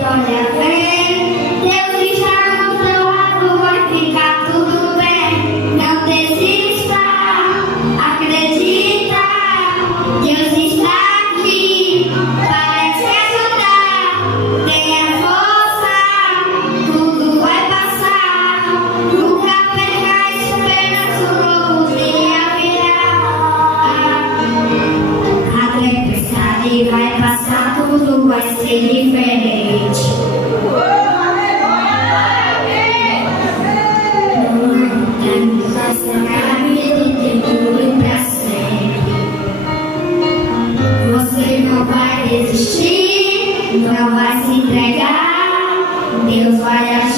vitória vem. Deus está do teu lado, vai ficar tudo bem. Não desista, acredita. Deus está aqui para te ajudar. Tenha força, tudo vai passar. Nunca perca a esperança, um novo dia virá. A tempestade vai passar, tudo vai ser diferente. Não essa vida e tem tudo pra sempre. Você não vai desistir, não vai se entregar. Deus vai ajudar.